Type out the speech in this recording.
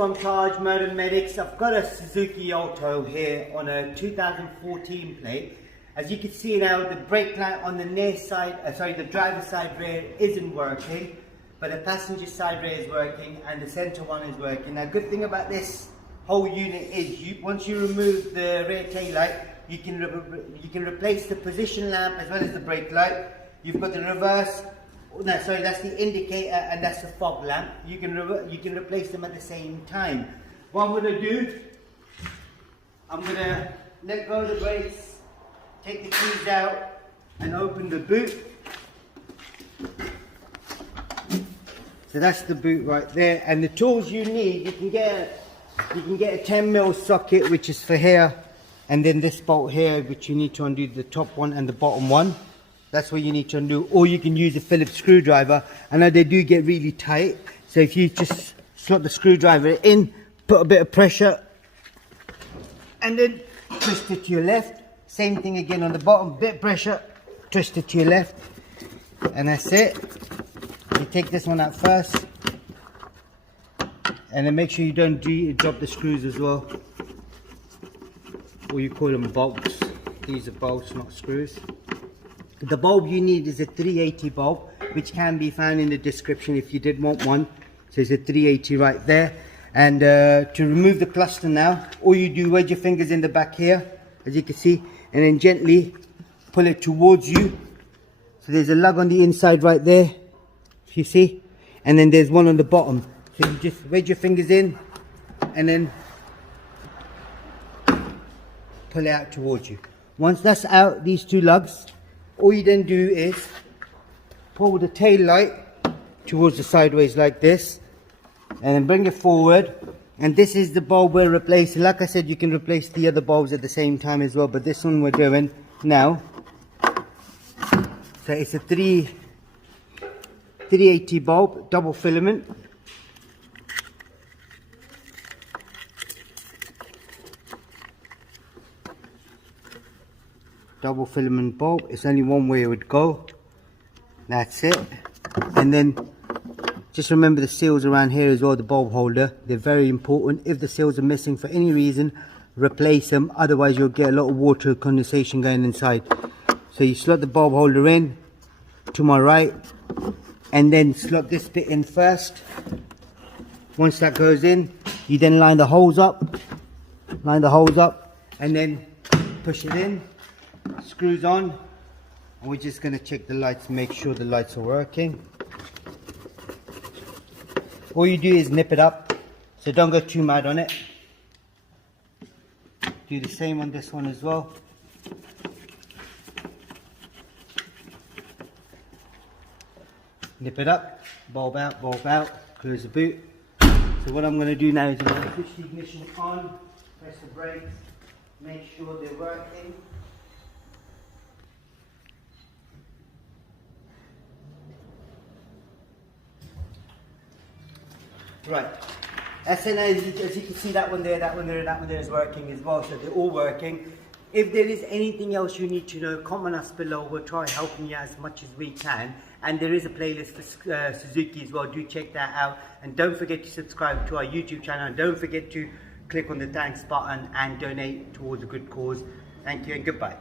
from Tajmotormedics. I've got a Suzuki Alto here on a 2014 plate. As you can see now, the brake light on the near side, the driver's side rear isn't working, but the passenger side rear is working and the center one is working. Now, good thing about this whole unit is once you remove the rear tail light, you can replace the position lamp as well as the brake light. You've got the reverse. No, sorry, that's the indicator and that's the fog lamp. You can replace them at the same time. What I'm going to do, I'm going to let go of the brakes, take the keys out and open the boot. So that's the boot right there, and the tools you need, you can get a 10mm socket, which is for here, and then this bolt here, which you need to undo the top one and the bottom one. That's what you need to undo, or you can use a Phillips screwdriver. I know they do get really tight, so if you just slot the screwdriver in, put a bit of pressure, and then twist it to your left. Same thing again on the bottom, bit of pressure, twist it to your left, and that's it. You take this one out first, and then make sure you don't drop the screws as well, or you call them bolts. These are bolts, not screws. The bulb you need is a 380 bulb, which can be found in the description if you did want one. So it's a 380 right there. And to remove the cluster now, all you do, wedge your fingers in the back here, as you can see, and then gently pull it towards you. So there's a lug on the inside right there, if you see, and then there's one on the bottom. So you just wedge your fingers in and then pull it out towards you. Once that's out, these two lugs, all you then do is pull the tail light towards the sideways like this, and then bring it forward. And this is the bulb we're replacing. Like I said, you can replace the other bulbs at the same time as well, but this one we're doing now. So it's a 380 bulb, double filament. Double filament bulb. It's only one way it would go. That's it. And then just remember the seals around here as well, the bulb holder. They're very important. If the seals are missing for any reason, replace them. Otherwise you'll get a lot of water condensation going inside. So you slot the bulb holder in to my right, and then slot this bit in first. Once that goes in, you then line the holes up, and then push it in. Screws on, and we're just going to check the lights, make sure the lights are working. All you do is nip it up, so don't go too mad on it. Do the same on this one as well. Nip it up, bulb out, close the boot. So what I'm going to do now is I'm going to push the ignition on, press the brakes, make sure they're working. Right, as you can see, that one there is working as well, so they're all working. If there is anything else you need to know, comment us below. We'll try helping you as much as we can. And there is a playlist for Suzuki as well. Do check that out. And don't forget to subscribe to our YouTube channel. And don't forget to click on the thanks button and donate towards a good cause. Thank you and goodbye.